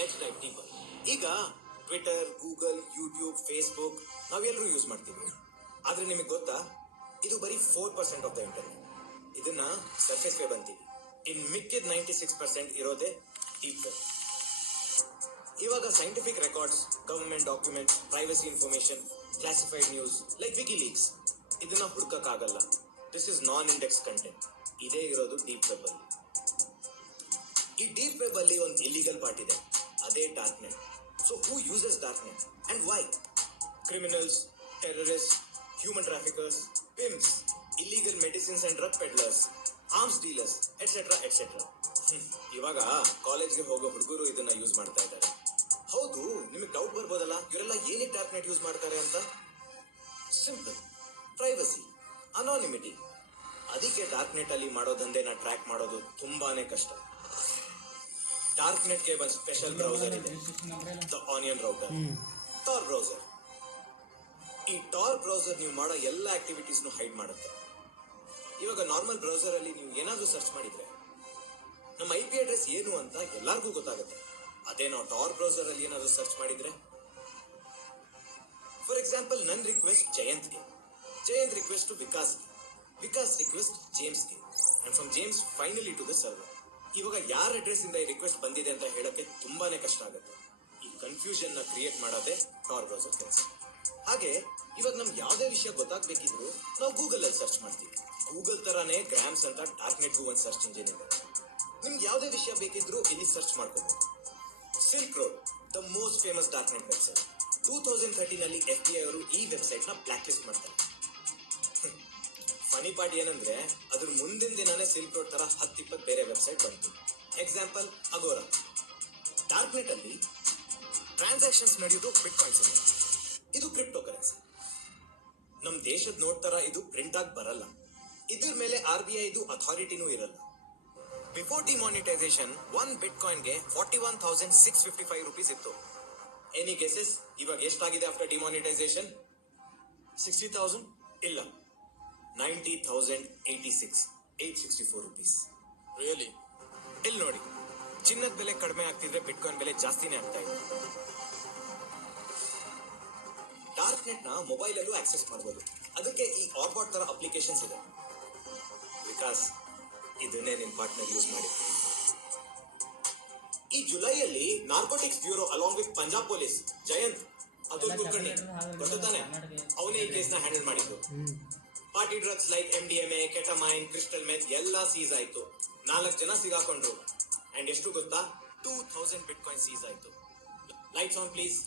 Let's dive deeper. ಈಗ Twitter, Google, YouTube, Facebook ನಾವೆಲ್ಲರೂ use ಮಾಡ್ತೀವಿ. ಆದ್ರೆ ನಿಮಗೆ ಗೊತ್ತಾ, ಇದು ಬರೀ 4% ಆಫ್ ದ ಇಂಟರ್ನೆಟ್. ಇದನ್ನ ಸರ್ಫೇಸ್ ವೆಬ್ ಅಂತೀವಿ. ಇನ್ ಮಿಕ್ಕಿದ 96% ಇರೋದೇ ಡೀಪ್ ವೆಬ್. ಇವಾಗ scientific records, government documents, privacy information, classified news like WikiLeaks ಇದನ್ನ ಹುಡುಕಕ್ಕಾಗಲ್ಲ. This is non index content. ಇದೇ ಇರೋದು ಡೀಪ್ ವೆಬ್ ಅಲ್ಲಿ. ಈ ಡೀಪ್ ವೆಬ್ ಅಲ್ಲಿ ಒಂದು ಇಲ್ಲಿಗಲ್ ಪಾರ್ಟ್ ಇದೆ, ಅದೇ dark net. So who uses dark net and why? Criminals, terrorist, human traffickers, pimps, illegal medicines and drug peddlers, arms dealers etcetera etcetera. ಇವಾಗ ಕಾಲೇಜ್ಗೆ ಹೋಗೋ ಹುಡುಗರು ಇದನ್ನ ಯೂಸ್ ಮಾಡ್ತಾ ಇದ್ದಾರೆ. ಹೌದು, ನಿಮಗೆ ಡೌಟ್ ಬರ್ಬೋದಲ್ಲ, ಇವರೆಲ್ಲ ಏನಕ್ಕೆ ಡಾರ್ಕ್ ನೆಟ್ ಯೂಸ್ ಮಾಡ್ತಾರೆ ಅಂತ. Simple, privacy, anonymity. ಅದಕ್ಕೆ ಡಾರ್ಕ್ ನೆಟ್ ಅಲ್ಲಿ ಮಾಡೋ ದಂಧೆನ ಟ್ರ್ಯಾಕ್ ಮಾಡೋದು ತುಂಬಾನೇ ಕಷ್ಟ. ಡಾರ್ಕ್ ನೆಟ್ಗೆ ಒಂದು ಸ್ಪೆಷಲ್ ಬ್ರೌಸರ್ ಇದೆ, the onion router, Tor browser. ಈ ಟಾರ್ ಬ್ರೌಸರ್ ನೀವು ಮಾಡೋ ಎಲ್ಲ ಆಕ್ಟಿವಿಟೀಸ್ನು ಹೈಡ್ ಮಾಡುತ್ತೆ. ಇವಾಗ ನಾರ್ಮಲ್ ಬ್ರೌಸರ್ ಅಲ್ಲಿ ನೀವು ಏನಾದ್ರೂ ಸರ್ಚ್ ಮಾಡಿದ್ರೆ ನಮ್ಮ IP ಅಡ್ರೆಸ್ ಏನು ಅಂತ ಎಲ್ಲರಿಗೂ ಗೊತ್ತಾಗುತ್ತೆ. ಅದೇ ನಾವು ಟಾರ್ ಬ್ರೌಸರ್ ಅಲ್ಲಿ ಏನಾದ್ರೂ ಸರ್ಚ್ ಮಾಡಿದ್ರೆ, ಫಾರ್ ಎಕ್ಸಾಂಪಲ್ ನನ್ನ ರಿಕ್ವೆಸ್ಟ್ ಜಯಂತ್ಗೆ, ಜಯಂತ್ ರಿಕ್ವೆಸ್ಟ್ ಟು ವಿಕಾಸ್ಗೆ, ವಿಕಾಸ್ ರಿಕ್ವೆಸ್ಟ್ ಜೇಮ್ಸ್ಗೆ, and from James finally to the server. ಇವಾಗ ಯಾರ ಅಡ್ರೆಸ್ ಇಂದ ಈ ರಿಕ್ವೆಸ್ಟ್ ಬಂದಿದೆ ಅಂತ ಹೇಳಕ್ಕೆ ತುಂಬಾನೇ ಕಷ್ಟ ಆಗುತ್ತೆ. ಈ ಕನ್ಫ್ಯೂಷನ್ ನ ಕ್ರಿಯೇಟ್ ಮಾಡೋದೇ ಟಾರ್ ಬ್ರೌಸರ್ ಕೆಲಸ. ಹಾಗೆ ಇವಾಗ ನಮ್ಗೆ ಯಾವುದೇ ವಿಷಯ ಗೊತ್ತಾಗ್ಬೇಕಿದ್ರು ನಾವು ಗೂಗಲ್ ಅಲ್ಲಿ ಸರ್ಚ್ ಮಾಡ್ತೀವಿ. ಗೂಗಲ್ ತರಾನೇ ಗ್ರಾಮ್ಸ್ ಅಂತ ಡಾರ್ಕ್ ನೆಟ್ಗೂ ಒಂದು ಸರ್ಚ್ ಇಂಜಿನ್ ಇದೆ. ನಿಮ್ಗೆ ಯಾವುದೇ ವಿಷಯ ಬೇಕಿದ್ರು ಇಲ್ಲಿ ಸರ್ಚ್ ಮಾಡ್ಕೋಬಹುದು. Silk road, the most famous dark net website. 2013 ಅಲ್ಲಿ FBI ಅವರು ಈ ವೆಬ್ಸೈಟ್ ನ ಬ್ಲಾಕ್ ಲಿಸ್ಟ್ ಮಾಡ್ತಾರೆ. ಫನಿ ಪಾರ್ಟ್ ಏನಂದ್ರೆ ಅದ್ರ ಮುಂದಿನ ದಿನಾನೇ ಸಿಲ್ಕ್ ರೋಡ್ ತರ 10-20 ಬೇರೆ ವೆಬ್ಸೈಟ್ ಬಂತು. Example agora. ಡಾರ್ಕ್ ನೆಟ್ ಅಲ್ಲಿ ಟ್ರಾನ್ಸಾಕ್ಷನ್ಸ್ ನಡೆಯೋದು ಬಿಟ್ಕಾಯಿನ್ಸ್ ಇದೆ. ಇದು ಕ್ರಿಪ್ಟೋ ಕರೆನ್ಸಿ. ನಮ್ ದೇಶದ ನೋಟ್ ತರ ಇದು ಪ್ರಿಂಟ್ ಆಗಿ ಬರಲ್ಲ. ಇದ್ರ ಮೇಲೆ RBI ಇದು ಅಥಾರಿಟಿನೂ ಇರಲ್ಲ. ಬಿಫೋರ್ ಡಿಮಾನಿಟೈಸೇಷನ್ 1 ಬಿಟ್ಕಾಯಿನ್ಗೆ 41,655 rupees ಇತ್ತು. ಎನಿ ಗೆಸಸ್ ಇವಾಗ ಎಷ್ಟಾಗಿದೆ ಆಫ್ಟರ್ ಡಿಮಾನಿಟೈಸೇಷನ್? 60,000? ಇಲ್ಲ, 90,086 rupees. ರಿಯಲಿ? ಇಲ್ಲಿ ನೋಡಿ, ಚಿನ್ನದ ಬೆಲೆ ಕಡಿಮೆ ಆಗ್ತಿದ್ರೆ ಬಿಟ್ಕಾಯಿನ್ ಬೆಲೆ ಜಾಸ್ತಿನೇ ಆಗ್ತಾ ಇದೆ. ಡಾರ್ಕ್ ನೆಟ್ ನ ಮೊಬೈಲ್ ಅಲ್ಲೂ ಆಕ್ಸೆಸ್ ಮಾಡಬಹುದು. ಅದಕ್ಕೆ ಈ ಆರ್ಬಾಟ್ ತರ ಅಪ್ಲಿಕೇಶನ್ಸ್ ಇದೆ. ವಿಕಾಸ್, ಇದನ್ನೇ ನಿನ್ ಪಾರ್ಟ್ನರ್ ಯೂಸ್ ಮಾಡಿ. ಈ ಜುಲೈಯಲ್ಲಿ narcotics bureau along with Punjab police, Jayant Atul Kulkarni ಗೊತ್ತಾನೆ, ಅವನೇ ಈ ಕೇಸ್ ನ ಹ್ಯಾಂಡಲ್ ಮಾಡಿದ್ದು. Party drugs like MDMA, ketamine, crystal meth ಎಲ್ಲ ಸೀಸ್ ಆಯ್ತು. 4 ಜನ ಸಿಗಾಕೊಂಡ್ರು. ಅಂಡ್ ಎಷ್ಟು ಗೊತ್ತಾ? 2,000 ಬಿಟ್ಕಾಯಿನ್ ಸೀಸ್ ಆಯ್ತು. Lights on please.